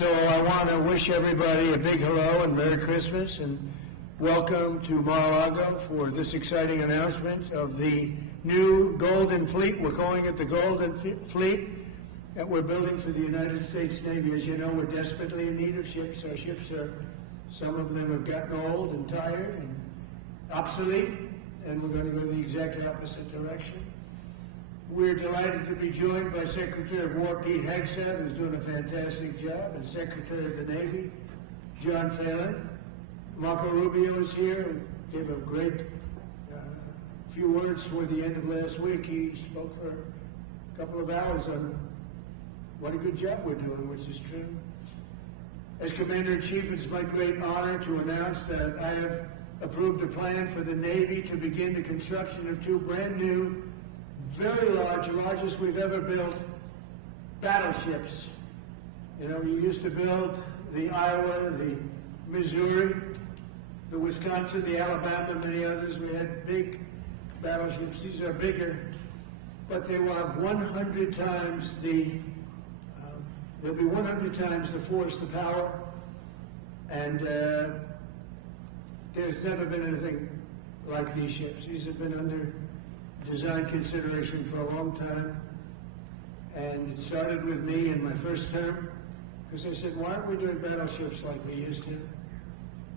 So I want to wish everybody a big hello and Merry Christmas and welcome to Mar-a-Lago for this exciting announcement of the new Golden Fleet. We're calling it the Golden Fleet that we're building for the United States Navy. As you know, we're desperately in need of ships. Our ships some of them have gotten old and tired and obsolete, and we're going to go the exact opposite direction. We're delighted to be joined by Secretary of War Pete Hegseth, who's doing a fantastic job, and Secretary of the Navy, John Phelan. Marco Rubio is here, who gave a great few words toward the end of last week. He spoke for a couple of hours on what a good job we're doing, which is true. As Commander-in-Chief, it's my great honor to announce that I have approved a plan for the Navy to begin the construction of two brand new, very large, largest we've ever built, battleships. You know, you used to build the Iowa, the Missouri, the Wisconsin, the Alabama, and many others. We had big battleships. These are bigger, but they will have 100 times they'll be 100 times the force, the power, and there's never been anything like these ships. These have been under design consideration for a long time, and it started with me in my first term, because I said, why aren't we doing battleships like we used to?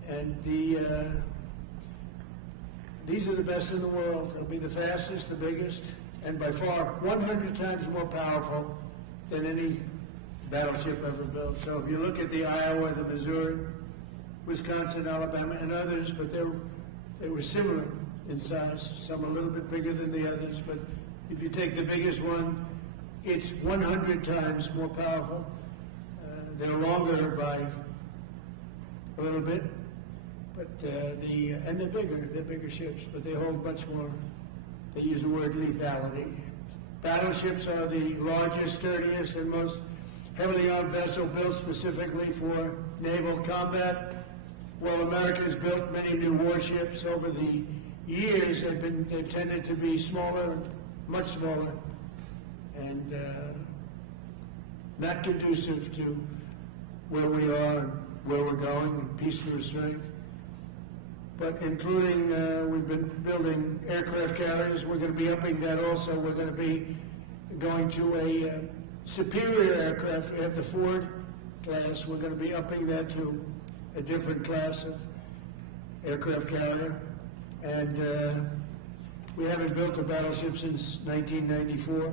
And these are the best in the world. They'll be the fastest, the biggest, and by far 100 times more powerful than any battleship ever built. So if you look at the Iowa, the Missouri, Wisconsin, Alabama, and others, but they were similar in size, some a little bit bigger than the others, but if you take the biggest one, it's 100 times more powerful. They're longer by a little bit, but and they're bigger ships, but they hold much more. They use the word lethality. Battleships are the largest, sturdiest, and most heavily armed vessel built specifically for naval combat. While America's built many new warships over the years, they've tended to be smaller, much smaller, and not conducive to where we are and where we're going, and peace through strength. But including, we've been building aircraft carriers. We're going to be upping that also. We're going to be going to a superior aircraft. We have the Ford class. We're going to be upping that to a different class of aircraft carrier. And we haven't built a battleship since 1994.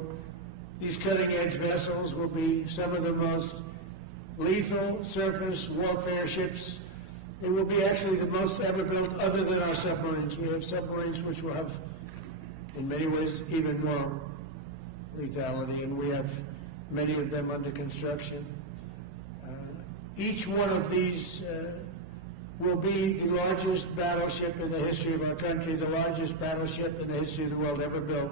These cutting-edge vessels will be some of the most lethal surface warfare ships. They will be actually the most ever built other than our submarines. We have submarines which will have, in many ways, even more lethality, and we have many of them under construction. Each one of these will be the largest battleship in the history of our country, the largest battleship in the history of the world ever built.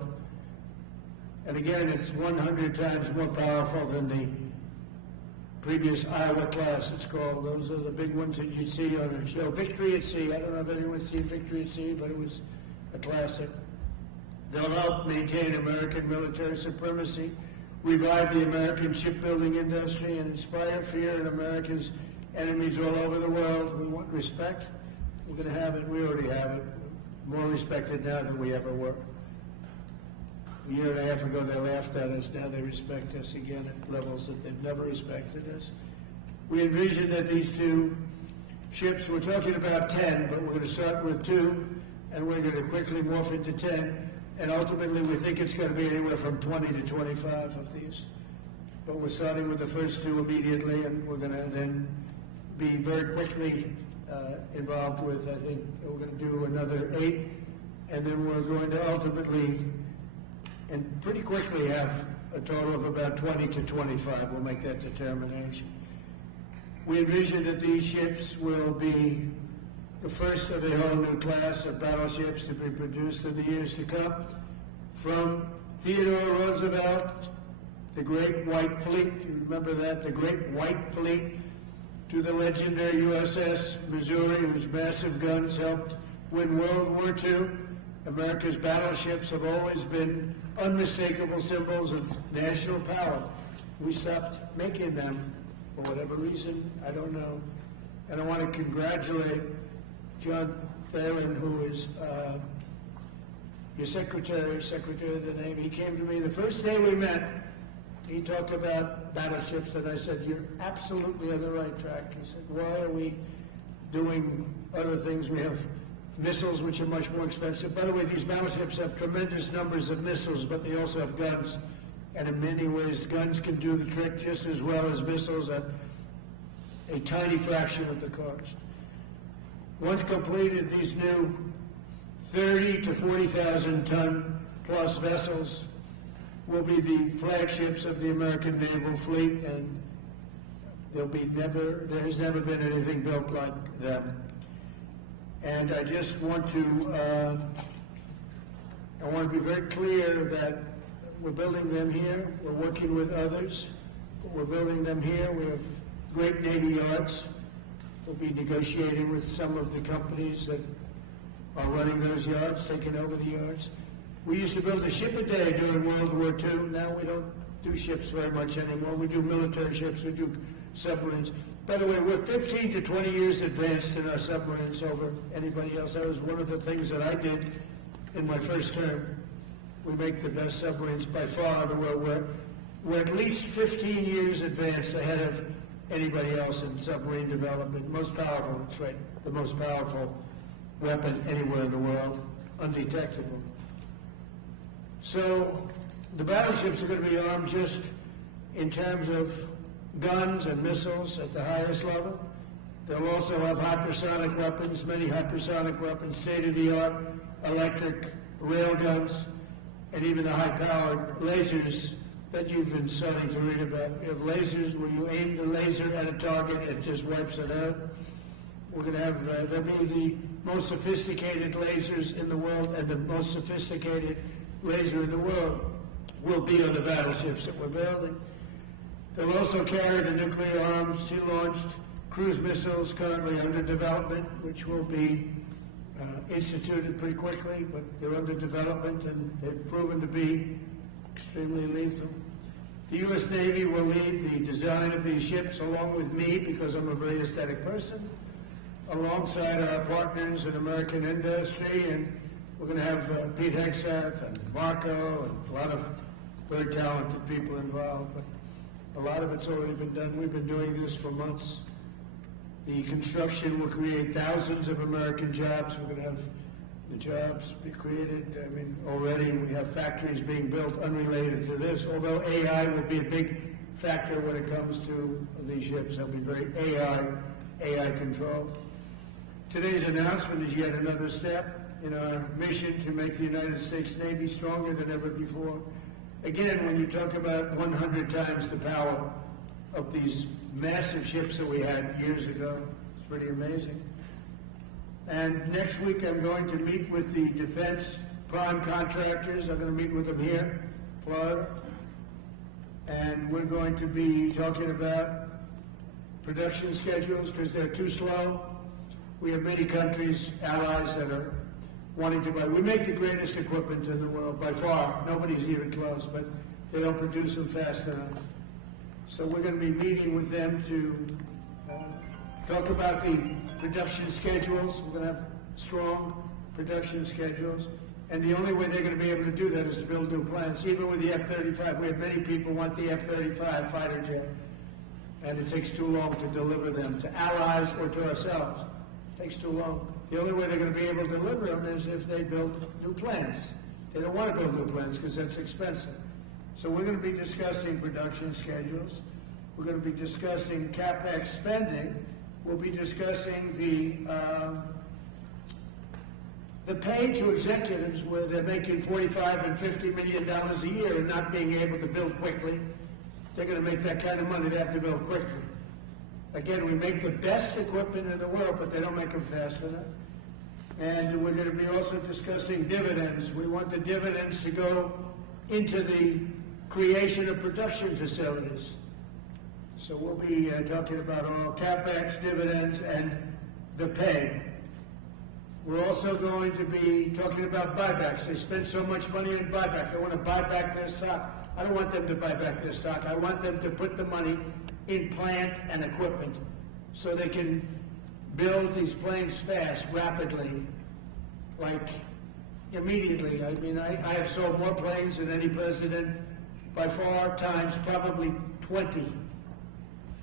And again, it's 100 times more powerful than the previous Iowa class, it's called. Those are the big ones that you'd see on a show. Victory at Sea. I don't know if anyone's seen Victory at Sea, but it was a classic. They'll help maintain American military supremacy, revive the American shipbuilding industry, and inspire fear in America's enemies all over the world. We want respect. We're going to have it. We already have it. More respected now than we ever were. A year and a half ago, they laughed at us. Now they respect us again at levels that they've never respected us. We envision that these two ships, we're talking about 10, but we're going to start with 2, and we're going to quickly morph into 10. And ultimately, we think it's going to be anywhere from 20 to 25 of these. But we're starting with the first 2 immediately, and we're going to then be very quickly involved with, I think, we're going to do another 8, and then we're going to ultimately, and pretty quickly, have a total of about 20 to 25. We'll make that determination. We envision that these ships will be the first of a whole new class of battleships to be produced in the years to come. From Theodore Roosevelt, the Great White Fleet, you remember that, the Great White Fleet, to the legendary USS Missouri, whose massive guns helped win World War II. America's battleships have always been unmistakable symbols of national power. We stopped making them for whatever reason, I don't know. And I want to congratulate John Thalen, who is your secretary of the Navy. He came to me the first day we met. He talked about battleships, and I said, "You're absolutely on the right track." He said, "Why are we doing other things? We have missiles, which are much more expensive." By the way, these battleships have tremendous numbers of missiles, but they also have guns. And in many ways, guns can do the trick just as well as missiles at a tiny fraction of the cost. Once completed, these new 30 to 40,000 ton plus vessels will be the flagships of the American naval fleet, and there has never been anything built like them. And I just want to be very clear that we're building them here. We're working with others, but we're building them here. We have great Navy yards. We'll be negotiating with some of the companies that are running those yards, taking over the yards. We used to build a ship a day during World War II. Now we don't do ships very much anymore. We do military ships. We do submarines. By the way, we're 15 to 20 years advanced in our submarines over anybody else. That was one of the things that I did in my first term. We make the best submarines by far in the world. We're at least 15 years advanced ahead of anybody else in submarine development. Most powerful, that's right, the most powerful weapon anywhere in the world, undetectable. So the battleships are going to be armed just in terms of guns and missiles at the highest level. They'll also have hypersonic weapons, many hypersonic weapons, state-of-the-art electric rail guns, and even the high-powered lasers that you've been starting to read about. You have lasers where you aim the laser at a target and it just wipes it out. We're going to have, they'll be the most sophisticated lasers in the world, and the most sophisticated laser in the world will be on the battleships that we're building. They'll also carry the nuclear armed, sea-launched cruise missiles currently under development, which will be instituted pretty quickly, but they're under development and they've proven to be extremely lethal. The U.S. Navy will lead the design of these ships along with me, because I'm a very aesthetic person, alongside our partners in American industry, and we're going to have Pete Hegseth and Marco and a lot of very talented people involved, but a lot of it's already been done. We've been doing this for months. The construction will create thousands of American jobs. We're going to have the jobs be created. I mean, already we have factories being built unrelated to this, although AI will be a big factor when it comes to these ships. They'll be very AI controlled. Today's announcement is yet another step in our mission to make the United States Navy stronger than ever before. Again, when you talk about 100 times the power of these massive ships that we had years ago, it's pretty amazing. And next week I'm going to meet with the defense prime contractors. I'm going to meet with them here, Florida. And we're going to be talking about production schedules because they're too slow. We have many countries, allies, that are wanting to buy. We make the greatest equipment in the world by far. Nobody's even close, but they don't produce them fast enough. So we're going to be meeting with them to talk about the production schedules. We're going to have strong production schedules. And the only way they're going to be able to do that is to build new plants. Even with the F-35, we have many people want the F-35 fighter jet. And it takes too long to deliver them to allies or to ourselves. It takes too long. The only way they're going to be able to deliver them is if they build new plants. They don't want to build new plants because that's expensive. So we're going to be discussing production schedules. We're going to be discussing CapEx spending. We'll be discussing the pay to executives where they're making $45 and $50 million a year and not being able to build quickly. They're going to make that kind of money. They have to build quickly. Again, we make the best equipment in the world, but they don't make them fast enough. And we're going to be also discussing dividends. We want the dividends to go into the creation of production facilities. So we'll be talking about all CapEx, dividends, and the pay. We're also going to be talking about buybacks. They spend so much money on buybacks. They want to buy back their stock. I don't want them to buy back their stock. I want them to put the money in plant and equipment so they can build these planes fast, rapidly, like immediately. I mean, I have sold more planes than any president by far, times probably 20.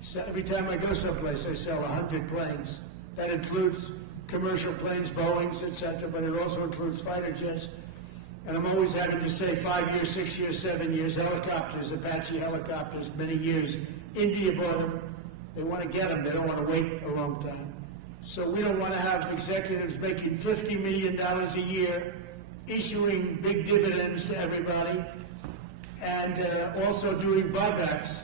So every time I go someplace, I sell 100 planes. That includes commercial planes, Boeings, etc., but it also includes fighter jets. And I'm always having to say 5 years, 6 years, 7 years, helicopters, Apache helicopters, many years. India bought them. They want to get them. They don't want to wait a long time. So we don't want to have executives making $50 million a year, issuing big dividends to everybody, and also doing buybacks.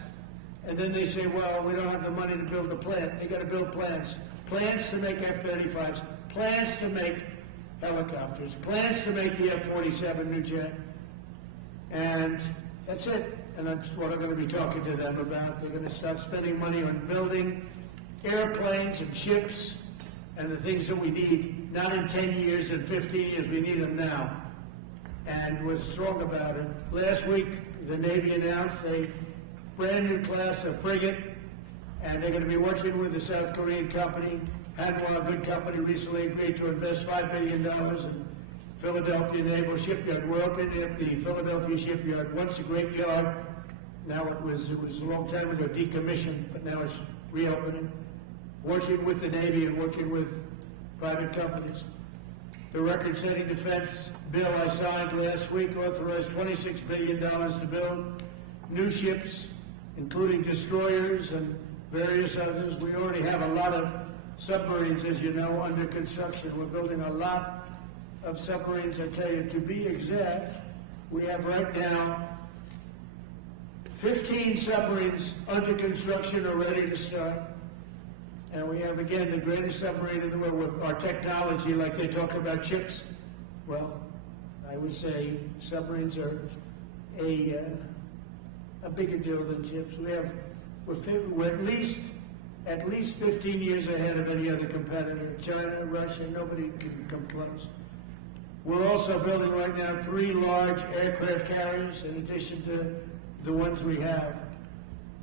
And then they say, well, we don't have the money to build the plant. They got to build plants. Plants to make F-35s. Plants to make helicopters. Plants to make the F-47 new jet. And that's it. And that's what I'm going to be talking to them about. They're going to start spending money on building airplanes and ships and the things that we need, not in 10 years and 15 years. We need them now. And we're strong about it. Last week, the Navy announced a brand new class of frigate, and they're going to be working with the South Korean company. Hanwha, a good company, recently agreed to invest $5 billion in Philadelphia Naval Shipyard. We're opening up the Philadelphia Shipyard. Once a great yard. Now it was a long time ago decommissioned, but now it's reopening. Working with the Navy and working with private companies. The record-setting defense bill I signed last week authorized $26 billion to build new ships, including destroyers and various others. We already have a lot of submarines, as you know, under construction. We're building a lot of submarines. I tell you, to be exact, we have right now 15 submarines under construction or ready to start. And we have, again, the greatest submarine in the world with our technology, like they talk about chips. Well, I would say submarines are a bigger deal than chips. We're at least 15 years ahead of any other competitor. China, Russia, nobody can come close. We're also building right now 3 large aircraft carriers in addition to the ones we have.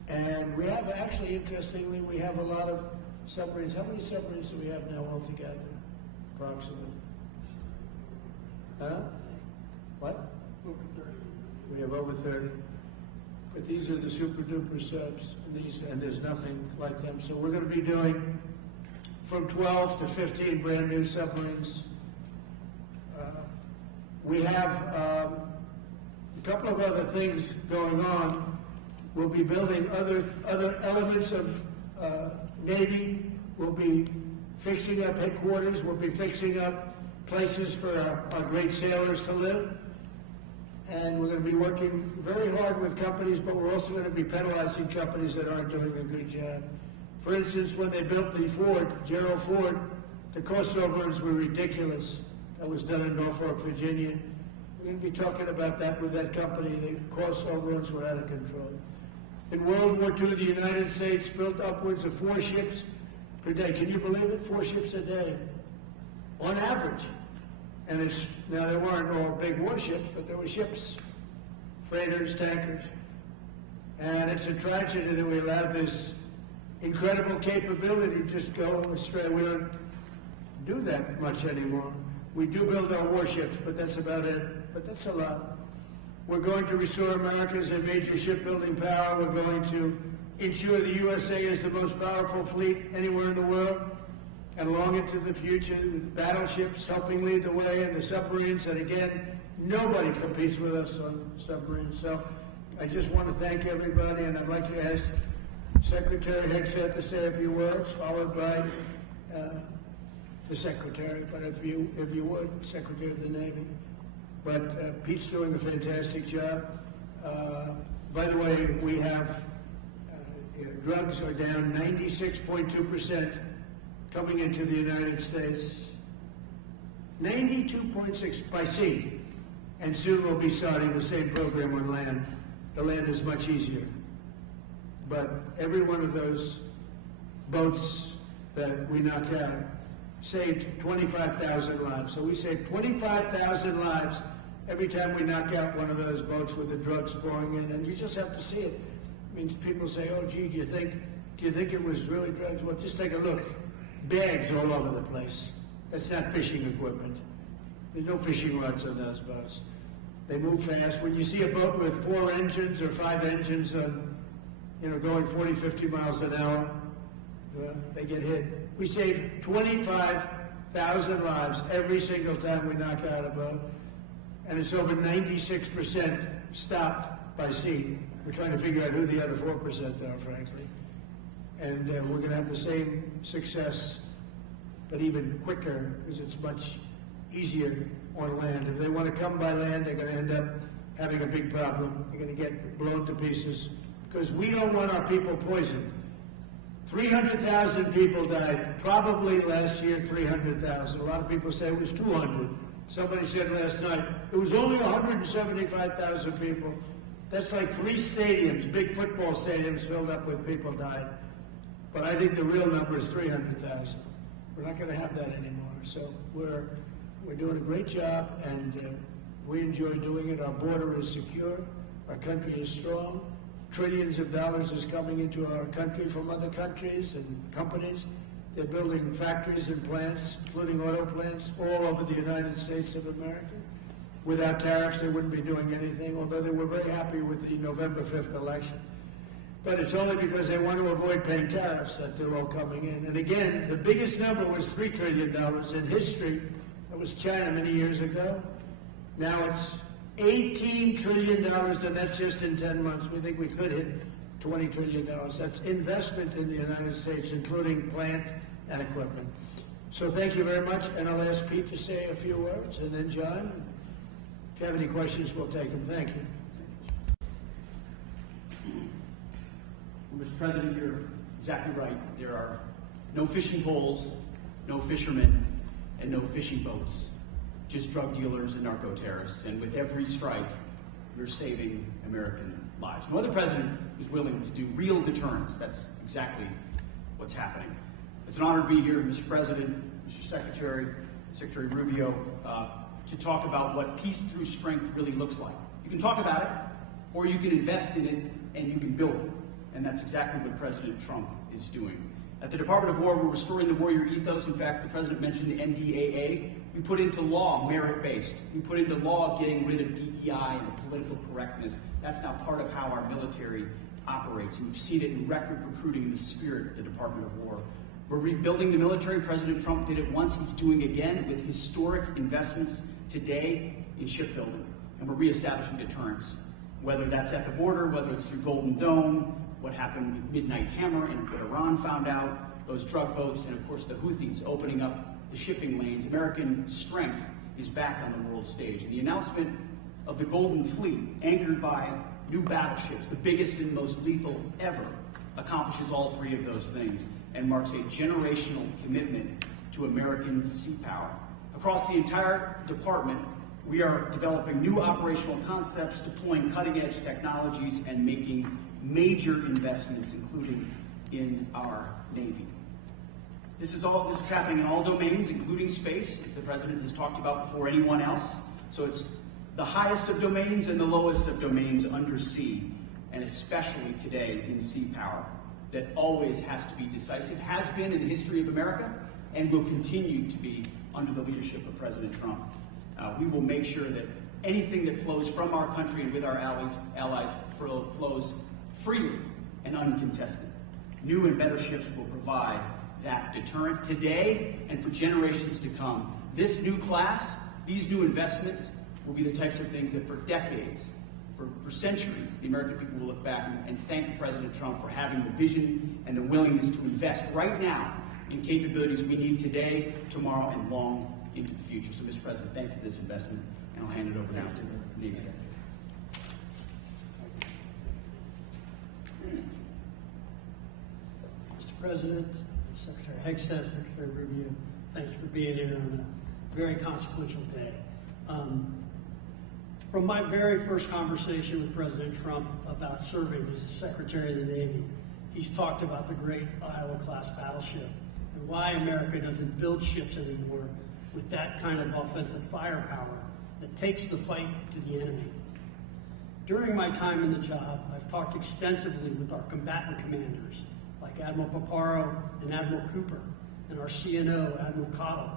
And we have, actually, interestingly, we have a lot of submarines. How many submarines do we have now altogether, approximately? Huh? What? Over 30. We have over 30. But these are the super duper subs, and there's nothing like them. So we're going to be doing from 12 to 15 brand new submarines. We have a couple of other things going on. We'll be building other elements of Navy. We'll be fixing up headquarters. We'll be fixing up places for our great sailors to live. And we're going to be working very hard with companies, but we're also going to be penalizing companies that aren't doing a good job. For instance, when they built the Ford, Gerald Ford, the cost overruns were ridiculous. That was done in Norfolk, Virginia. We're going to be talking about that with that company. The cost overruns were out of control. In World War II, the United States built upwards of 4 ships per day. Can you believe it? 4 ships a day, on average. And now there weren't all big warships, but there were ships, freighters, tankers. And it's a tragedy that we allowed this incredible capability to just go astray. We don't do that much anymore. We do build our warships, but that's about it. But that's a lot. We're going to restore America as a major shipbuilding power. We're going to ensure the USA is the most powerful fleet anywhere in the world. And long into the future, with battleships helping lead the way, and the submarines. And again, nobody competes with us on submarines. So I just want to thank everybody, and I'd like to ask Secretary Hegseth to say a few words, followed by the Secretary, but if you would, Secretary of the Navy. But Pete's doing a fantastic job. By the way, we have drugs are down 96.2%. coming into the United States, 92.6 by sea, and soon we'll be starting the same program on land. The land is much easier. But every one of those boats that we knocked out saved 25,000 lives. So we saved 25,000 lives every time we knock out one of those boats with the drugs pouring in, and you just have to see it. I mean, people say, oh, gee, do you think it was really drugs? Well, just take a look. Bags all over the place. That's not fishing equipment. There's no fishing rods on those boats. They move fast. When you see a boat with 4 engines or 5 engines on, going 40, 50 miles an hour, they get hit. We save 25,000 lives every single time we knock out a boat. And it's over 96% stopped by sea. We're trying to figure out who the other 4% are, frankly. And we're going to have the same success, but even quicker, because it's much easier on land. If they want to come by land, they're going to end up having a big problem. They're going to get blown to pieces, because we don't want our people poisoned. 300,000 people died, probably last year 300,000. A lot of people say it was 200. Somebody said last night, it was only 175,000 people. That's like 3 stadiums, big football stadiums filled up with people died. But I think the real number is 300,000. We're not going to have that anymore. So we're doing a great job, and we enjoy doing it. Our border is secure. Our country is strong. Trillions of dollars is coming into our country from other countries and companies. They're building factories and plants, including auto plants, all over the United States of America. Without tariffs, they wouldn't be doing anything, although they were very happy with the November 5th election. But it's only because they want to avoid paying tariffs that they're all coming in. And again, the biggest number was $3 trillion in history. That was China many years ago. Now it's $18 trillion, and that's just in 10 months. We think we could hit $20 trillion. That's investment in the United States, including plant and equipment. So thank you very much, and I'll ask Pete to say a few words, and then John. If you have any questions, we'll take them. Thank you. Mr. President, you're exactly right. There are no fishing poles, no fishermen, and no fishing boats. Just drug dealers and narco-terrorists. And with every strike, you're saving American lives. No other president is willing to do real deterrence. That's exactly what's happening. It's an honor to be here, Mr. President, Mr. Secretary, Secretary Rubio, to talk about what peace through strength really looks like. You can talk about it, or you can invest in it, and you can build it. And that's exactly what President Trump is doing. At the Department of War, we're restoring the warrior ethos. In fact, the President mentioned the NDAA. We put into law merit-based. We put into law getting rid of DEI and political correctness. That's now part of how our military operates. And you've seen it in record recruiting in the spirit of the Department of War. We're rebuilding the military. President Trump did it once. He's doing again with historic investments today in shipbuilding. And we're reestablishing deterrence, whether that's at the border, whether it's through Golden Dome, what happened with Midnight Hammer and what Iran found out, those drug boats, and of course the Houthis opening up the shipping lanes. American strength is back on the world stage. And the announcement of the Golden Fleet, anchored by new battleships, the biggest and most lethal ever, accomplishes all 3 of those things and marks a generational commitment to American sea power. Across the entire department, we are developing new operational concepts, deploying cutting-edge technologies, and making major investments, including in our Navy. This is happening in all domains, including space, as the President has talked about before anyone else. So it's the highest of domains and the lowest of domains under sea, and especially today in sea power, that always has to be decisive, has been in the history of America, and will continue to be under the leadership of President Trump. We will make sure that anything that flows from our country and with our allies flows freely and uncontested. New and better ships will provide that deterrent today and for generations to come. This new class, these new investments, will be the types of things that for decades, for centuries, the American people will look back and thank President Trump for having the vision and the willingness to invest right now in capabilities we need today, tomorrow, and long into the future. So, Mr. President, thank you for this investment, and I'll hand it over now to the Navy Secretary. Mr. President, Secretary Hegseth, Secretary Rubio, thank you for being here on a very consequential day. From my very first conversation with President Trump about serving as Secretary of the Navy, he's talked about the great Iowa-class battleship and why America doesn't build ships anymore with that kind of offensive firepower that takes the fight to the enemy. During my time in the job, I've talked extensively with our combatant commanders, like Admiral Paparo and Admiral Cooper, and our CNO, Admiral Cottle.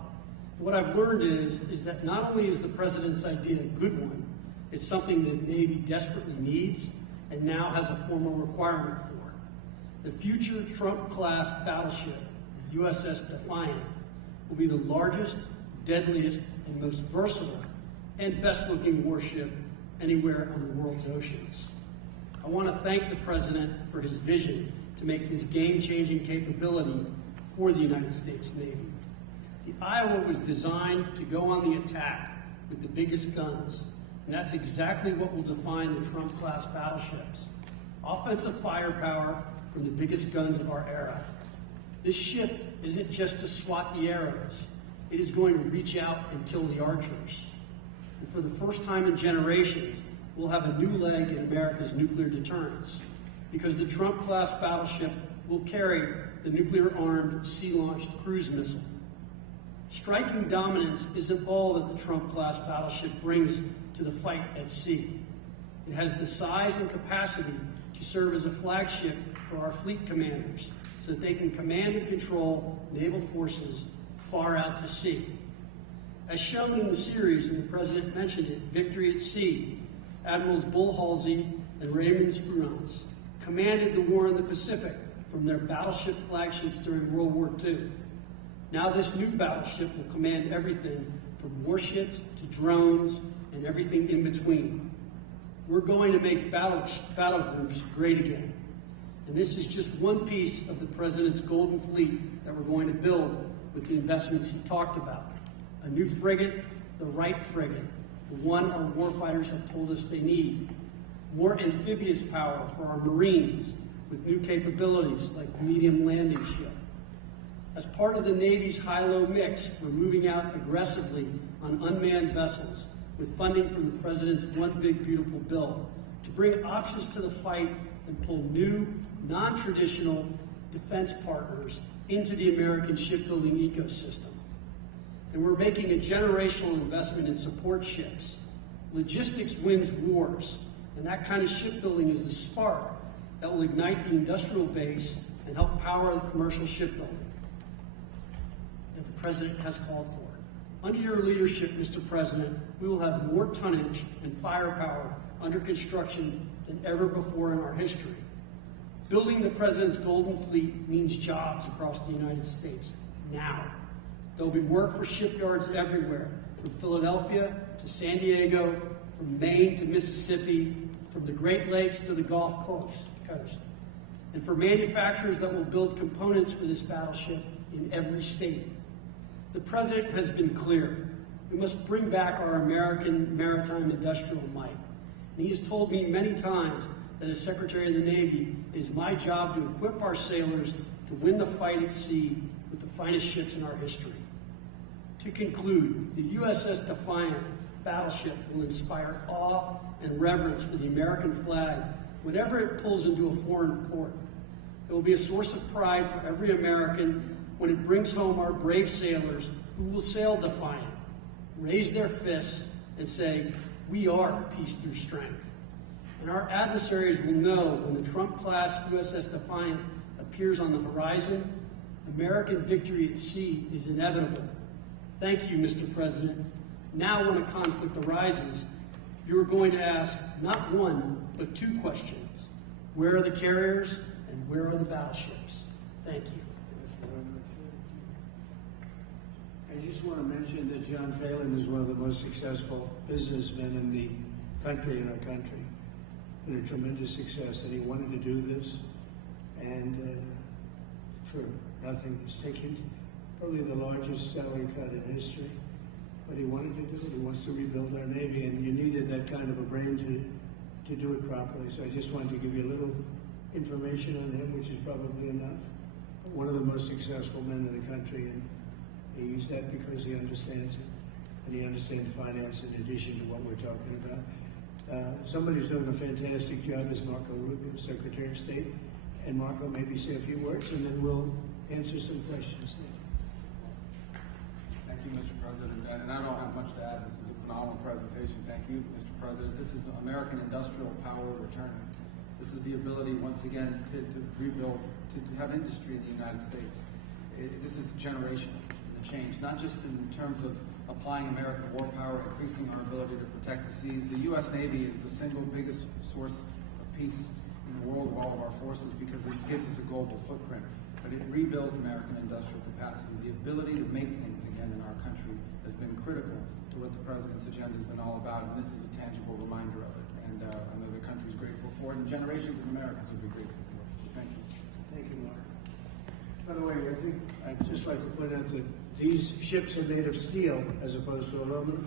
What I've learned is that not only is the President's idea a good one, it's something that Navy desperately needs and now has a formal requirement for. The future Trump-class battleship, the USS Defiant, will be the largest, deadliest, and most versatile and best-looking warship anywhere on the world's oceans. I want to thank the President for his vision to make this game-changing capability for the United States Navy. The Iowa was designed to go on the attack with the biggest guns, and that's exactly what will define the Trump-class battleships. Offensive firepower from the biggest guns of our era. This ship isn't just to swat the arrows. It is going to reach out and kill the archers. And for the first time in generations, we'll have a new leg in America's nuclear deterrence, because the Trump-class battleship will carry the nuclear-armed sea-launched cruise missile. Striking dominance isn't all that the Trump-class battleship brings to the fight at sea. It has the size and capacity to serve as a flagship for our fleet commanders so that they can command and control naval forces far out to sea. As shown in the series, and the President mentioned it, Victory at Sea, Admirals Bull Halsey and Raymond Spruance commanded the war in the Pacific from their battleship flagships during World War II. Now this new battleship will command everything from warships to drones and everything in between. We're going to make battle groups great again. And this is just one piece of the President's Golden Fleet that we're going to build with the investments he talked about. A new frigate, the right frigate, the one our warfighters have told us they need. More amphibious power for our Marines with new capabilities like the medium landing ship. As part of the Navy's high-low mix, we're moving out aggressively on unmanned vessels with funding from the President's One Big Beautiful Bill to bring options to the fight and pull new, non-traditional defense partners into the American shipbuilding ecosystem. And we're making a generational investment in support ships. Logistics wins wars, and that kind of shipbuilding is the spark that will ignite the industrial base and help power the commercial shipbuilding that the President has called for. Under your leadership, Mr. President, we will have more tonnage and firepower under construction than ever before in our history. Building the President's Golden Fleet means jobs across the United States now. There will be work for shipyards everywhere, from Philadelphia to San Diego, from Maine to Mississippi, from the Great Lakes to the Gulf Coast. And for manufacturers that will build components for this battleship in every state. The President has been clear. We must bring back our American maritime industrial might. And he has told me many times that as Secretary of the Navy, it is my job to equip our sailors to win the fight at sea with the finest ships in our history. To conclude, the USS Defiant battleship will inspire awe and reverence for the American flag whenever it pulls into a foreign port. It will be a source of pride for every American when it brings home our brave sailors who will sail defiant, raise their fists, and say, "We are peace through strength." And our adversaries will know when the Trump-class USS Defiant appears on the horizon, American victory at sea is inevitable. Thank you, Mr. President. Now when a conflict arises, you are going to ask not one, but two questions. Where are the carriers and where are the battleships? Thank you. I just want to mention that John Phelan is one of the most successful businessmen in the country, in our country. Been a tremendous success, and he wanted to do this, and for nothing. He's taken probably the largest salary cut in history, but he wanted to do it. He wants to rebuild our Navy, and you needed that kind of a brain to do it properly. So I just wanted to give you a little information on him, which is probably enough. One of the most successful men in the country, and he's that because he understands it, and he understands finance in addition to what we're talking about. Somebody who's doing a fantastic job is Marco Rubio, Secretary of State. And Marco, maybe say a few words, and then we'll answer some questions. Thank you, Mr. President. And I don't have much to add. This is a phenomenal presentation. Thank you, Mr. President. This is American industrial power returning. This is the ability, once again, to rebuild, to have industry in the United States. This is generational, the change, not just in terms of applying American war power, increasing our ability to protect the seas. The U.S. Navy is the single biggest source of peace in the world of all of our forces because it gives us a global footprint. But it rebuilds American industrial capacity. The ability to make things again in our country has been critical to what the President's agenda has been all about, and this is a tangible reminder of it. And I know the country's grateful for it, and generations of Americans will be grateful for it. So thank you. Thank you, Mark. By the way, I think I'd just like to point out that these ships are made of steel as opposed to aluminum.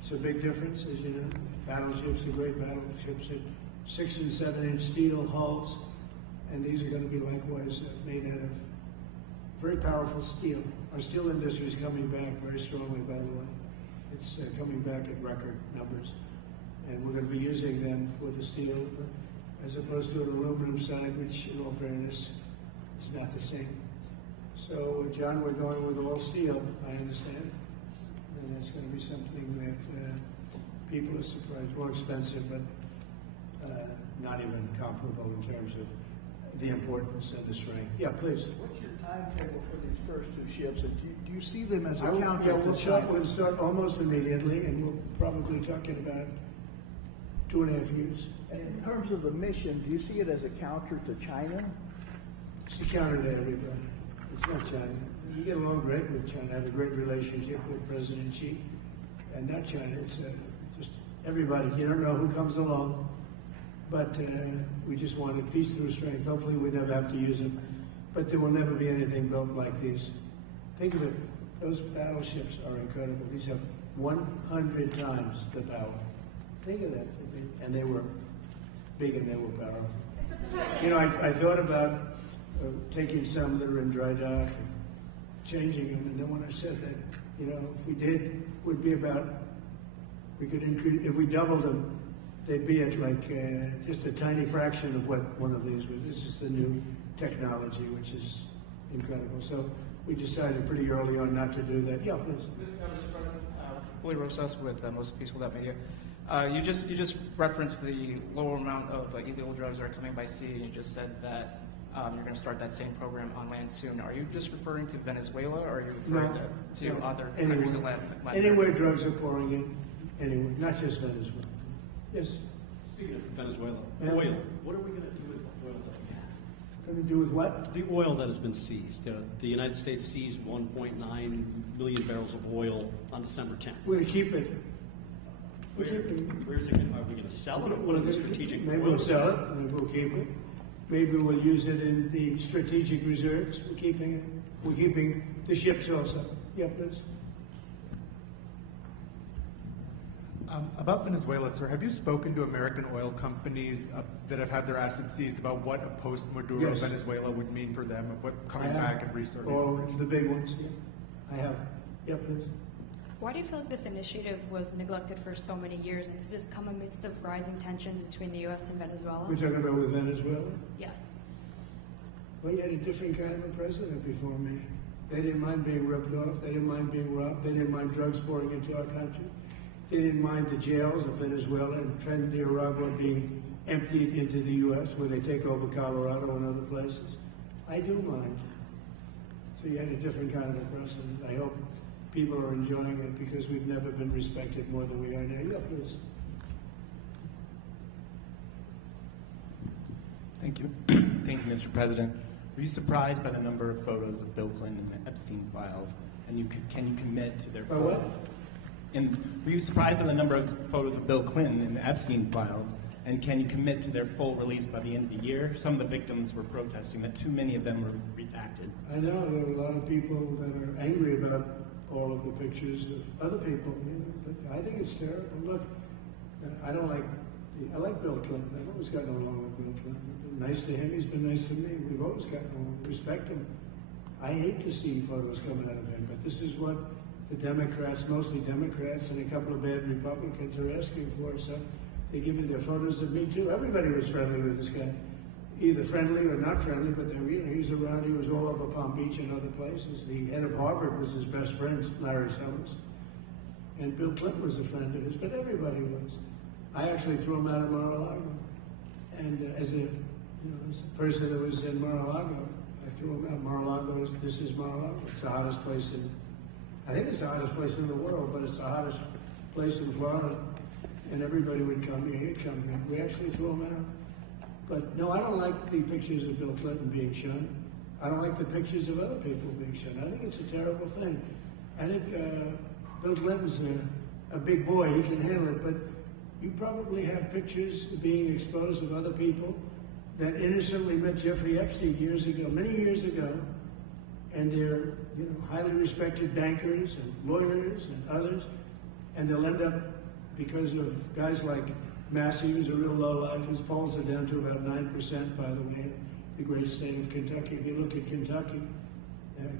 It's a big difference, as you know. Battleships are great battleships at 6 and 7 inch steel hulls, and these are going to be likewise made out of very powerful steel. Our steel industry is coming back very strongly, by the way. It's coming back at record numbers, and we're going to be using them for the steel, as opposed to an aluminum side, which, in all fairness, is not the same. So, John, we're going with all steel, I understand, and it's going to be something that people are surprised, more expensive, but not even comparable in terms of the importance and the strength. Yeah, please. What's your timetable for these first two ships? And do you see them as a counter Yeah, to China? we'll start almost immediately, and we'll probably talking about 2.5 years. And in terms of the mission, do you see it as a counter to China? It's a counter to everybody. It's not China. You get along great with China. I have a great relationship with President Xi, and not China. It's just everybody. You don't know who comes along, but we just wanted peace through strength. Hopefully, we never have to use them, but there will never be anything built like these. Think of it. Those battleships are incredible. These have 100 times the power. Think of that. And they were big and they were powerful. You know, I thought about taking some that are in dry dock and changing them, and then when I said that, you know, if we did, would be about, we could increase, if we doubled them, they'd be at like just a tiny fraction of what one of these was. This is the new technology, which is incredible. So we decided pretty early on not to do that. Yeah, please. Mr. President, Willie Rosas with Most Peaceful Without Media. You just referenced the lower amount of illegal drugs that are coming by sea, and you just said that you're going to start that same program on land soon. Are you just referring to Venezuela, or are you referring to other countries in Latin America? Anywhere drugs are pouring in, anywhere, not just Venezuela. Yes? Speaking of Venezuela, oil, what are we going to do with oil that we have? Going to do with what? The oil that has been seized. The United States seized 1.9 million barrels of oil on December 10th. We're going to keep it. We're keeping it. Where's it going? Are we going to sell it? What are the strategic? Maybe we'll sell it. Maybe we'll keep it. Maybe we'll use it in the strategic reserves. We're keeping it. We're keeping the ships also. Yeah, please. About Venezuela, sir, have you spoken to American oil companies that have had their assets seized about what a post-Maduro Venezuela would mean for them, and what coming back and restarting? Oh, the big ones, yeah. I have. Yeah, please. Why do you feel like this initiative was neglected for so many years? And does this come amidst the rising tensions between the U.S. and Venezuela? We're talking about with Venezuela? Yes. Well, you had a different kind of a president before me. They didn't mind being ripped off. They didn't mind being robbed. They didn't mind drugs pouring into our country. They didn't mind the jails of Venezuela and Nicaragua being emptied into the U.S., where they take over Colorado and other places. I do mind. So you had a different kind of a president. I hope people are enjoying it because we've never been respected more than we are now. Yeah, please. Thank you. Thank you, Mr. President. Were you surprised by the number of photos of Bill Clinton in the Epstein files? And can you commit to their what? And were you surprised by the number of photos of Bill Clinton in the Epstein files? And can you commit to their full release by the end of the year? Some of the victims were protesting that too many of them were redacted. I know there are a lot of people that are angry about all of the pictures of other people, you know, but I think it's terrible. Look, I like Bill Clinton. I've always gotten along with Bill Clinton. I've been nice to him. He's been nice to me. We've always gotten along. Respect him. I hate to see photos coming out of him, but this is what the Democrats, mostly Democrats, and a couple of bad Republicans are asking for. So they give me their photos of me too. Everybody was friendly with this guy, either friendly or not friendly. But he was around. He was all over Palm Beach and other places. The head of Harvard was his best friend, Larry Summers. And Bill Clinton was a friend of his, but everybody was. I actually threw him out of Mar-a-Lago. And as a person that was in Mar-a-Lago, I threw him out. Mar-a-Lago, this is Mar-a-Lago. It's the hottest place I think it's the hottest place in the world, but it's the hottest place in Florida. And everybody would come here, he'd come here. We actually threw him out. But no, I don't like the pictures of Bill Clinton being shown. I don't like the pictures of other people being shown. I think it's a terrible thing. I think Bill Clinton's a big boy, he can handle it, but you probably have pictures being exposed of other people that innocently met Jeffrey Epstein years ago, many years ago, and they're highly respected bankers and lawyers and others, and they'll end up, because of guys like Massey, who's a real lowlife, his polls are down to about 9%, by the way, the great state of Kentucky. If you look at Kentucky,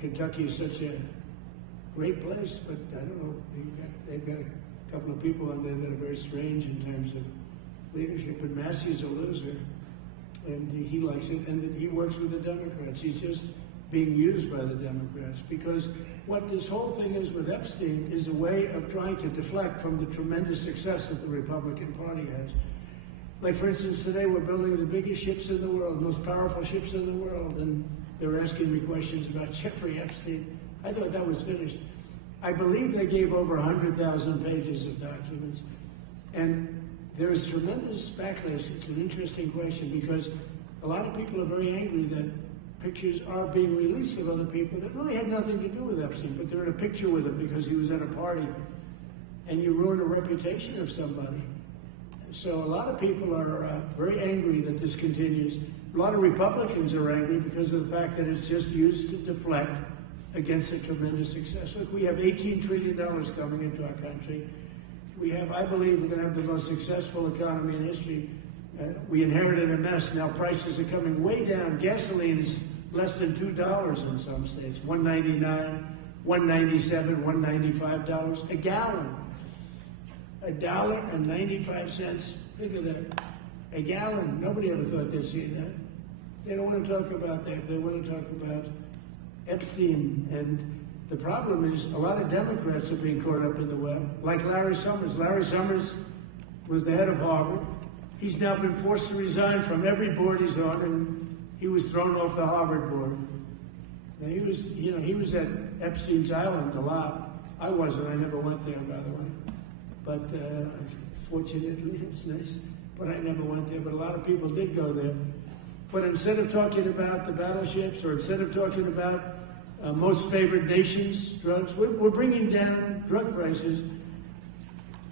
Kentucky is such a great place, but I don't know, they've got a couple of people on there that are very strange in terms of leadership, but Massey's a loser, and he likes it, and he works with the Democrats. He's just being used by the Democrats, because what this whole thing is with Epstein is a way of trying to deflect from the tremendous success that the Republican Party has. Like, for instance, today we're building the biggest ships in the world, most powerful ships in the world, and they're asking me questions about Jeffrey Epstein. I thought that was finished. I believe they gave over 100,000 pages of documents, and there's tremendous backlash. It's an interesting question, because a lot of people are very angry that pictures are being released of other people that really had nothing to do with Epstein, but they're in a picture with him because he was at a party, and you ruin a reputation of somebody. So a lot of people are very angry that this continues. A lot of Republicans are angry because of the fact that it's just used to deflect against a tremendous success. Look, we have $18 trillion coming into our country. We have, I believe, we're going to have the most successful economy in history. We inherited a mess. Now prices are coming way down. Gasoline is less than $2 in some states. $1.99, $1.97, $1.95 a gallon. $1.95. Think of that. A gallon. Nobody ever thought they'd see that. They don't want to talk about that. They want to talk about Epstein. And the problem is a lot of Democrats are being caught up in the web, like Larry Summers. Larry Summers was the head of Harvard. He's now been forced to resign from every board he's on, and he was thrown off the Harvard board. Now, he was at Epstein's Island a lot. I wasn't. I never went there, by the way. But fortunately, it's nice. But I never went there. But a lot of people did go there. But instead of talking about the battleships, or instead of talking about most favored nations drugs, we're bringing down drug prices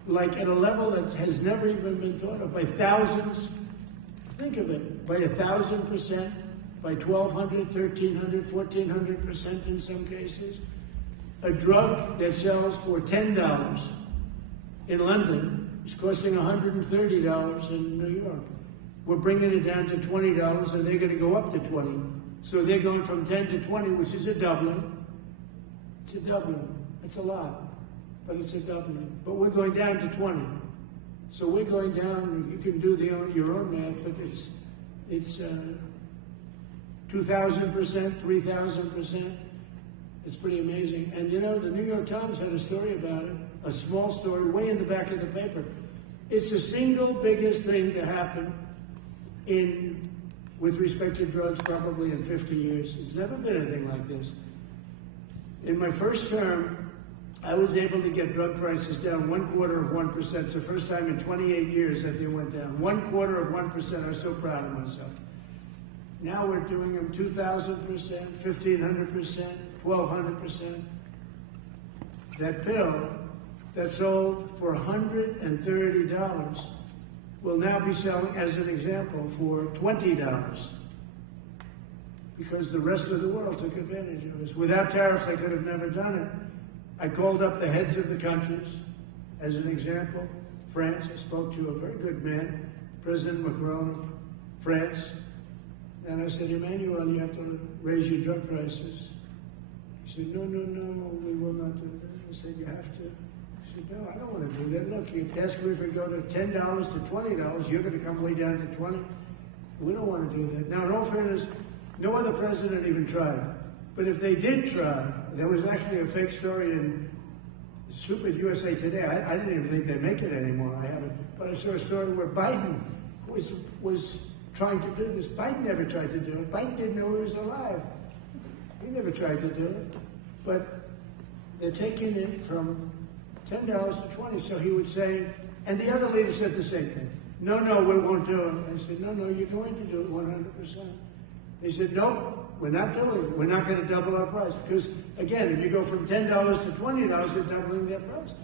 like at a level that has never even been thought of, by thousands. Think of it, by 1,000%, by 1,200, 1,300, 1,400% in some cases. A drug that sells for $10 in London is costing $130 in New York. We're bringing it down to $20, and they're going to go up to 20. So they're going from 10 to 20, which is a doubling. It's a doubling. It's a lot, but it's a doubling. But we're going down to 20. So we're going down, you can do your own math, but it's 2,000%, 3,000%. It's pretty amazing. And the New York Times had a story about it, a small story, way in the back of the paper. It's the single biggest thing to happen with respect to drugs probably in 50 years. It's never been anything like this. In my first term, I was able to get drug prices down 1/4%. It's the first time in 28 years that they went down. 1/4%. I was so proud of myself. Now we're doing them 2,000%, 1,500%, 1,200%. That pill that sold for $130 will now be selling, as an example, for $20, because the rest of the world took advantage of us. Without tariffs, I could have never done it. I called up the heads of the countries, as an example. France, I spoke to a very good man, President Macron of France, and I said, Emmanuel, you have to raise your drug prices. He said, no, we will not do that. I said, you have to. I said, no, I don't want to do that. Look, you ask me if we go to $10 to $20, you're going to come way down to 20. We don't want to do that. Now, in all fairness, no other president even tried. But if they did try, there was actually a fake story in stupid USA Today. I didn't even think they make it anymore. I haven't. But I saw a story where Biden was trying to do this. Biden never tried to do it. Biden didn't know he was alive. He never tried to do it. But they're taking it from $10 to $20. So he would say, and the other leader said the same thing. No, we won't do it. I said, no, you're going to do it 100%. They said, nope, we're not doing it. We're not going to double our price. Because, again, if you go from $10 to $20, they're doubling their price.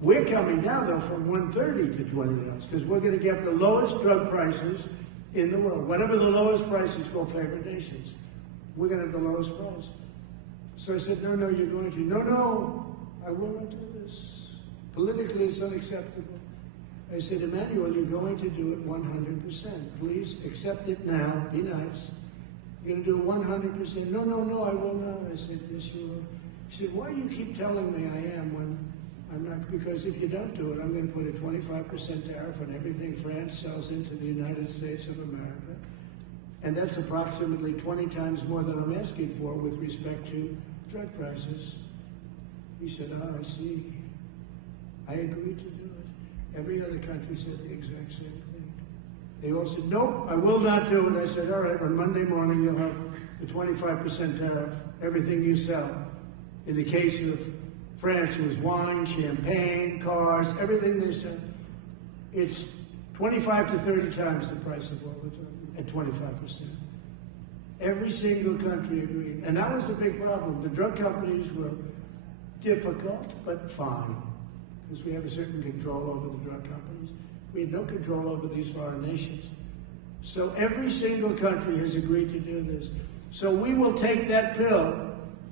We're coming down, though, from $130 to $20 because we're going to get the lowest drug prices in the world. Whatever the lowest price is called favored nations. We're going to have the lowest price. So I said, no, you're going to. No, I will not do this. Politically, it's unacceptable. I said, Emmanuel, you're going to do it 100%. Please accept it now. Be nice. You're going to do it 100%. No, I will not. I said, yes, you will. He said, why do you keep telling me I am when I'm not? Because if you don't do it, I'm going to put a 25% tariff on everything France sells into the United States of America. And that's approximately 20 times more than I'm asking for with respect to drug prices. He said, I see. I agreed to do it. Every other country said the exact same thing. They all said, nope, I will not do it. I said, all right, on Monday morning you'll have the 25% tariff, everything you sell. In the case of France, it was wine, champagne, cars, everything they sell. It's 25 to 30 times the price of what we're talking at 25%. Every single country agreed. And that was the big problem. The drug companies were difficult, but fine. Because we have a certain control over the drug companies. We had no control over these foreign nations. So every single country has agreed to do this. So we will take that pill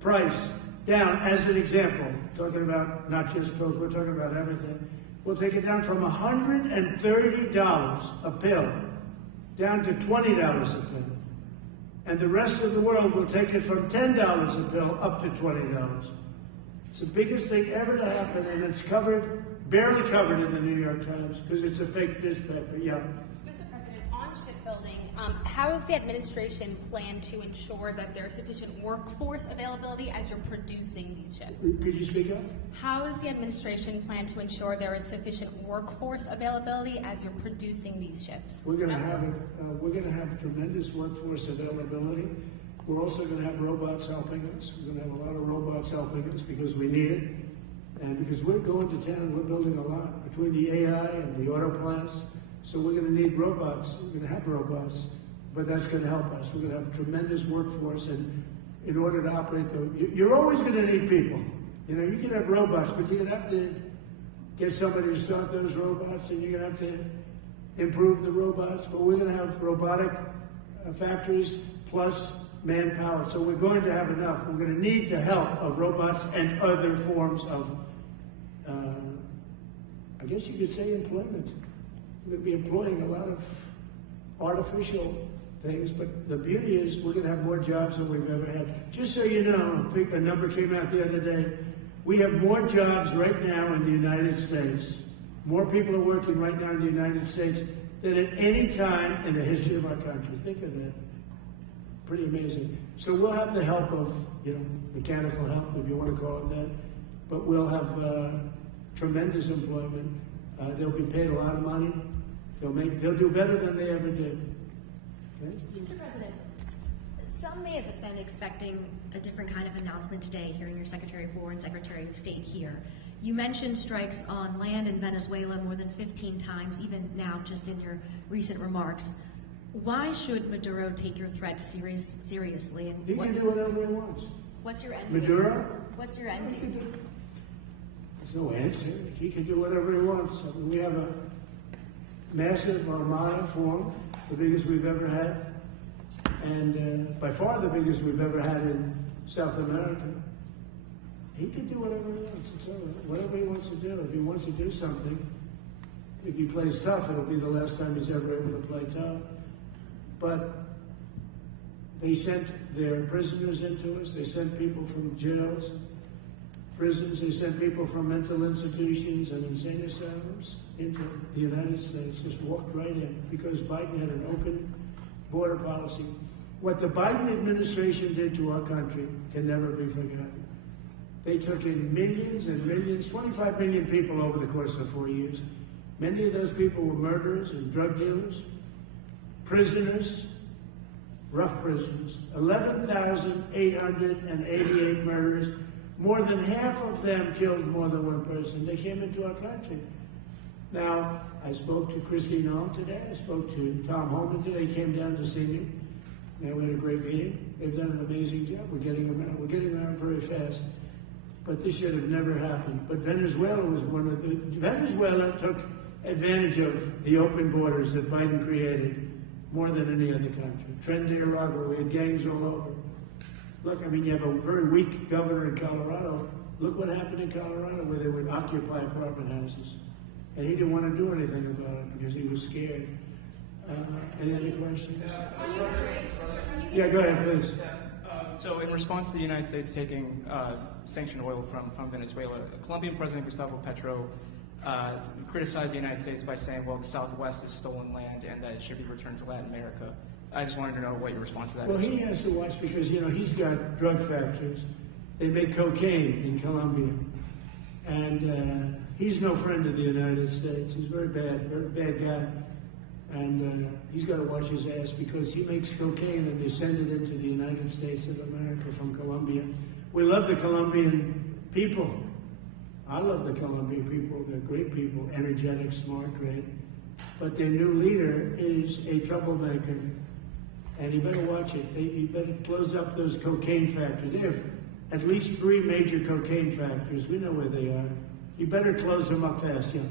price down as an example. Talking about not just pills, we're talking about everything. We'll take it down from $130 a pill down to $20 a pill. And the rest of the world will take it from $10 a pill up to $20. It's the biggest thing ever to happen, and it's barely covered in the New York Times because it's a fake newspaper. Yeah. Mr. President, on shipbuilding, how does the administration plan to ensure that there's sufficient workforce availability as you're producing these ships? Could you speak up? How does the administration plan to ensure there is sufficient workforce availability as you're producing these ships? We're going to have tremendous workforce availability. We're also going to have robots helping us. We're going to have a lot of robots helping us because we need it. And because we're going to town, we're building a lot between the AI and the auto plants. So we're going to need robots. We're going to have robots, but that's going to help us. We're going to have a tremendous workforce. And in order to operate, you're always going to need people. You know, you can have robots, but you're going to have to get somebody to start those robots, and you're going to have to improve the robots. But we're going to have robotic factories plus manpower. So we're going to have enough. We're going to need the help of robots and other forms of, I guess you could say, employment. We're going to be employing a lot of artificial things, but the beauty is we're going to have more jobs than we've ever had. Just so you know, I think a number came out the other day. We have more jobs right now in the United States. More people are working right now in the United States than at any time in the history of our country. Think of that. Pretty amazing. So we'll have the help of, mechanical help, if you want to call it that, but we'll have tremendous employment. They'll be paid a lot of money. They'll do better than they ever did. Okay? Mr. President, some may have been expecting a different kind of announcement today, hearing your Secretary of War and Secretary of State here. You mentioned strikes on land in Venezuela more than 15 times, even now, just in your recent remarks. Why should Maduro take your threats seriously? And he can do whatever he wants. What's your end game? Maduro? What's your end game? There's no answer. He can do whatever he wants. I mean, we have a massive Armada formed, the biggest we've ever had, and by far the biggest we've ever had in South America. He can do whatever he wants. It's all right. Whatever he wants to do. If he wants to do something, if he plays tough, it'll be the last time he's ever able to play tough. But they sent their prisoners into us. They sent people from jails, prisons. They sent people from mental institutions and insane asylums into the United States. Just walked right in because Biden had an open border policy. What the Biden administration did to our country can never be forgotten. They took in millions and millions, 25 million people over the course of 4 years. Many of those people were murderers and drug dealers, prisoners, rough prisoners. 11,888 murderers. More than half of them killed more than one person. They came into our country. Now, I spoke to Christine Ohm today. I spoke to Tom Holman today. He came down to see me. And we had a great meeting. They've done an amazing job. We're getting them out. We're getting them out very fast. But this should have never happened. But Venezuela was one of the... Venezuela took advantage of the open borders that Biden created more than any other country. Tren de Aragua, we had gangs all over. Look, I mean, you have a very weak governor in Colorado. Look what happened in Colorado where they would occupy apartment houses. And he didn't want to do anything about it because he was scared. Any other questions? Yeah, go ahead, please. So in response to the United States taking sanctioned oil from Venezuela, Colombian President Gustavo Petro criticized the United States by saying, well, the Southwest is stolen land and that it should be returned to Latin America. I just wanted to know what your response to that is. Well, he has to watch because, you know, he's got drug factories. They make cocaine in Colombia. And he's no friend of the United States. He's very bad guy. And he's got to watch his ass because he makes cocaine and they send it into the United States of America from Colombia. We love the Colombian people. I love the Colombian people. They're great people, energetic, smart, great. But their new leader is a troublemaker. And you better watch it. You better close up those cocaine factories. They have at least 3 major cocaine factories. We know where they are. You better close them up fast, yeah.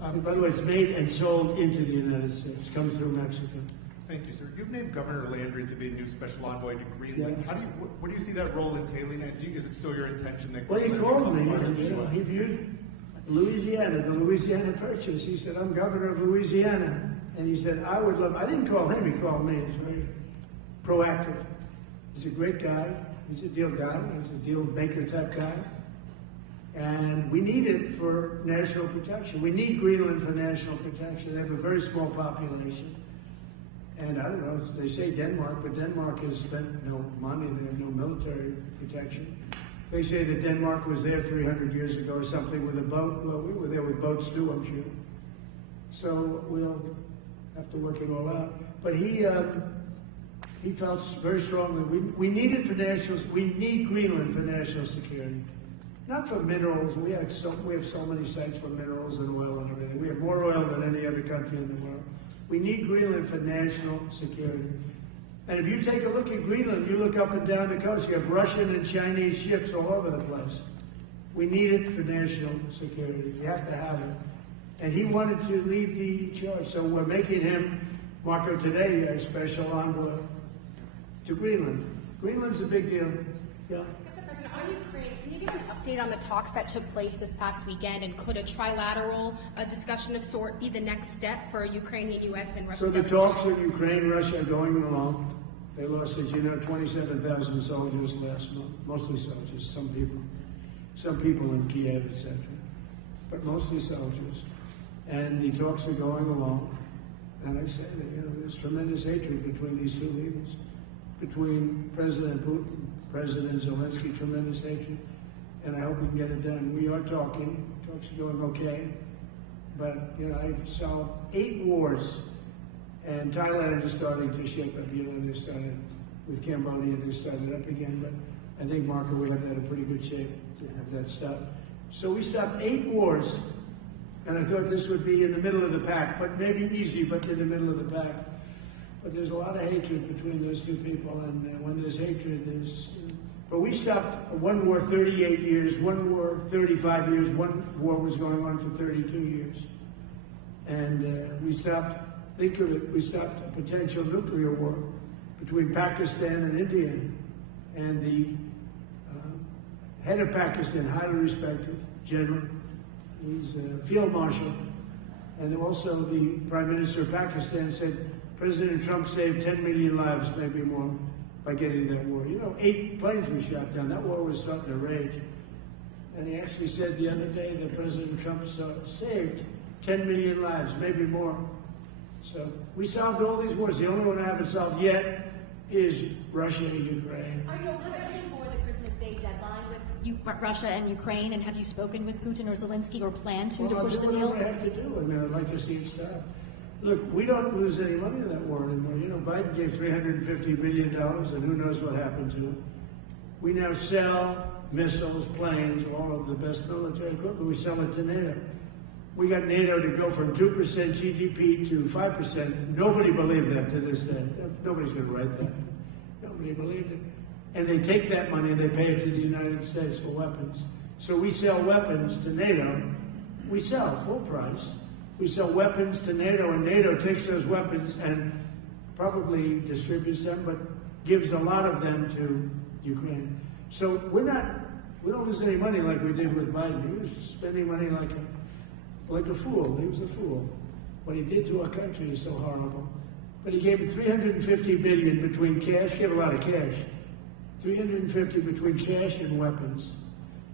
By the way, it's made and sold into the United States. Comes through Mexico. Thank you, sir. You've named Governor Landry to be a new special envoy to Greenland. Yeah. What do you see that role entailing? Is it still your intention that Well, he Greenland called me, become part and of the US? he viewed Louisiana, the Louisiana Purchase. He said, I'm governor of Louisiana. And he said, I would love, I didn't call him, he called me. He's very proactive. He's a great guy. He's a deal guy. He's a deal maker type guy. And we need it for national protection. We need Greenland for national protection. They have a very small population. And I don't know, they say Denmark, but Denmark has spent no money. They have no military protection. They say that Denmark was there 300 years ago or something with a boat. Well, we were there with boats too, I'm sure. So we'll have to work it all out. But he felt very strongly we need it for we need Greenland for national security. Not for minerals. We have so many sites for minerals and oil and everything. We have more oil than any other country in the world. We need Greenland for national security. And if you take a look at Greenland, you look up and down the coast, you have Russian and Chinese ships all over the place. We need it for national security. We have to have it. And he wanted to lead the charge. So we're making him, Marco, today, a special envoy to Greenland. Greenland's a big deal. Yeah. Can you give an update on the talks that took place this past weekend, and could a trilateral discussion of sort be the next step for Ukraine, the U.S., and Russia? So the talks in Ukraine, Russia are going along. They lost, as you know, 27,000 soldiers last month, mostly soldiers, some people in Kiev, etc., but mostly soldiers. And the talks are going along. And I say that, you know, there's tremendous hatred between these two leaders, between President Putin, President Zelensky, tremendous hatred, and I hope we can get it done. We are talking. Talks are going okay, but you know, I've solved 8 wars, and Thailand is starting to shape up. You know, they started with Cambodia, they started up again, but I think, Marco, we have that in pretty good shape to have that stop. So we stopped 8 wars, and I thought this would be in the middle of the pack, but maybe easy, but in the middle of the pack. But there's a lot of hatred between those two people, and when there's hatred, there's... But we stopped one war 38 years, one war 35 years, one war was going on for 32 years. And we stopped, think of it, we stopped a potential nuclear war between Pakistan and India. And the head of Pakistan, highly respected general, he's a field marshal, and also the Prime Minister of Pakistan said, President Trump saved 10 million lives, maybe more, by getting that war. You know, 8 planes were shot down. That war was starting to rage. And he actually said the other day that President Trump saved 10 million lives, maybe more. So we solved all these wars. The only one I haven't solved yet is Russia and Ukraine. Are you pushing for the Christmas Day deadline with Russia and Ukraine, and have you spoken with Putin or Zelensky or plan to Well, push I'll the do deal? whatever I have to do. I mean, I'd like to see it stop. Look, we don't lose any money in that war anymore. You know, Biden gave $350 billion, and who knows what happened to it. We now sell missiles, planes, all of the best military equipment. We sell it to NATO. We got NATO to go from 2% GDP to 5%. Nobody believed that to this day. Nobody's going to write that. Nobody believed it. And they take that money and they pay it to the United States for weapons. So we sell weapons to NATO. We sell full price. We sell weapons to NATO, and NATO takes those weapons and probably distributes them, but gives a lot of them to Ukraine. So we don't lose any money like we did with Biden. He was spending money like a fool. He was a fool. What he did to our country is so horrible. But he gave $350 billion between cash, gave a lot of cash, $350 between cash and weapons.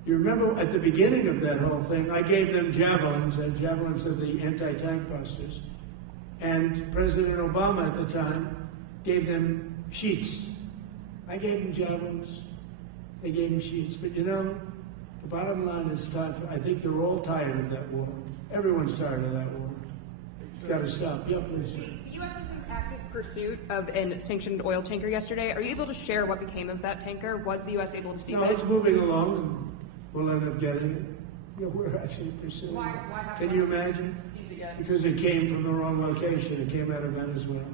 You remember at the beginning of that whole thing, I gave them javelins, and javelins are the anti-tank busters. And President Obama at the time gave them sheets. I gave them javelins. They gave them sheets. But you know, the bottom line is time for, I think they're all tired of that war. Everyone's tired of that war. It's got to stop. Yeah, please. The U.S. was in active pursuit of a sanctioned oil tanker yesterday. Are you able to share what became of that tanker? Was the U.S. able to seize No, it? it's moving along, and we'll end up getting it. Yeah, we're actually pursuing it. Why Can you imagine? seize it yet? Because it came from the wrong location. It came out of Venezuela.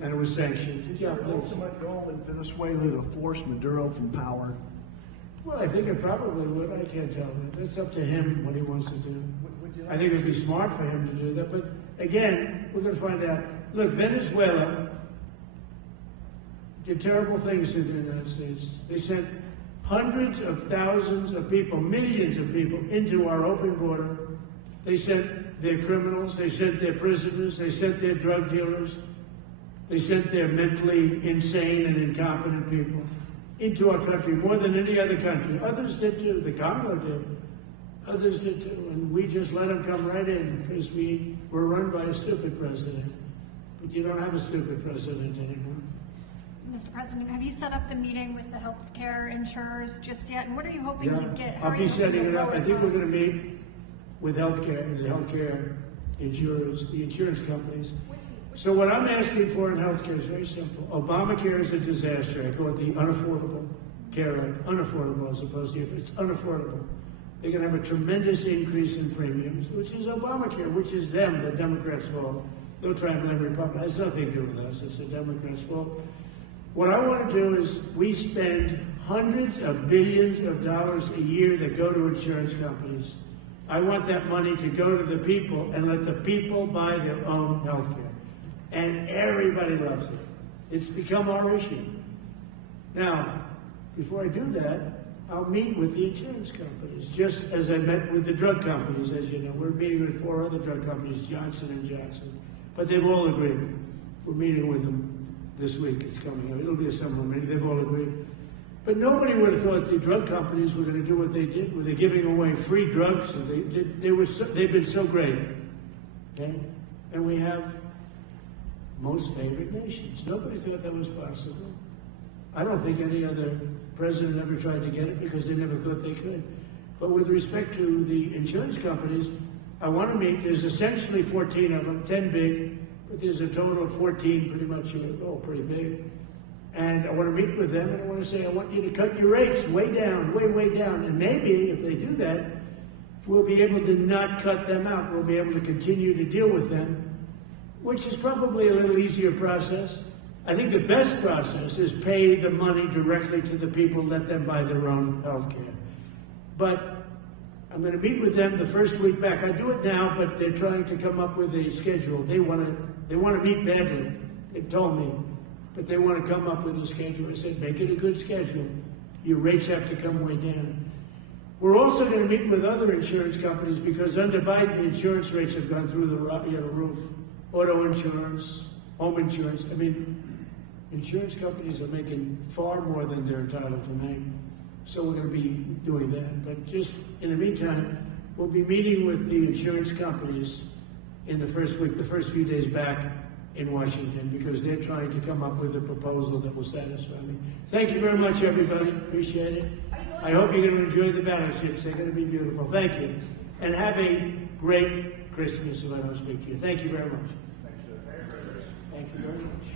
And it was sanctioned. Is Yeah, your please. ultimate goal in Venezuela to force Maduro from power? Well, I think it probably would. I can't tell that. That's up to him what he wants to do. I think it would be smart for him to do that. But again, we're going to find out. Look, Venezuela did terrible things to the United States. They sent hundreds of thousands of people, millions of people into our open border. They sent their criminals. They sent their prisoners. They sent their drug dealers. They sent their mentally insane and incompetent people into our country more than any other country. Others did too. The Congo did. Others did too. And we just let them come right in because we were run by a stupid president. But you don't have a stupid president anymore. Mr. President, have you set up the meeting with the healthcare insurers just yet? And what are you hoping to get? I'll be setting it up. I think we're going to meet with the healthcare insurers, the insurance companies. So what I'm asking for in healthcare is very simple. Obamacare is a disaster. I call it the Unaffordable Care Act. Unaffordable as opposed to if it's unaffordable. They're going to have a tremendous increase in premiums, which is Obamacare, which is them, the Democrats' fault. They'll try and blame Republicans. It has nothing to do with us. It's the Democrats' fault. What I want to do is we spend hundreds of billions of dollars a year that go to insurance companies. I want that money to go to the people and let the people buy their own health care. And everybody loves it. It's become our issue. Now, before I do that, I'll meet with the insurance companies, just as I met with the drug companies, as you know. We're meeting with 4 other drug companies, Johnson & Johnson. But they've all agreed. We're meeting with them this week. It's coming up. It'll be a similar meeting. They've all agreed. But nobody would have thought the drug companies were going to do what they did, where they're giving away free drugs. And they've been so great. Okay? And we have most favored nations. Nobody thought that was possible. I don't think any other president ever tried to get it because they never thought they could. But with respect to the insurance companies, I want to meet. There's essentially 14 of them, 10 big, but there's a total of 14 pretty much, pretty big. And I want to meet with them, and I want to say, I want you to cut your rates way down, way down. And maybe if they do that, we'll be able to not cut them out. We'll be able to continue to deal with them, which is probably a little easier process. I think the best process is pay the money directly to the people, let them buy their own health care. But I'm going to meet with them the first week back. I do it now, but they're trying to come up with a schedule. They want to meet badly. They've told me, but they want to come up with a schedule. I said, make it a good schedule. Your rates have to come way down. We're also going to meet with other insurance companies because under Biden, the insurance rates have gone through the roof. Auto insurance, home insurance. I mean, insurance companies are making far more than they're entitled to make. So we're going to be doing that. But just in the meantime, we'll be meeting with the insurance companies in the first week, the first few days back in Washington, because they're trying to come up with a proposal that will satisfy me. Thank you very much, everybody. Appreciate it. Are you going I hope you're going to enjoy the battleships. They're going to be beautiful. Thank you. And have a great Christmas if I don't speak to you. Thank you very much. Thank you very much.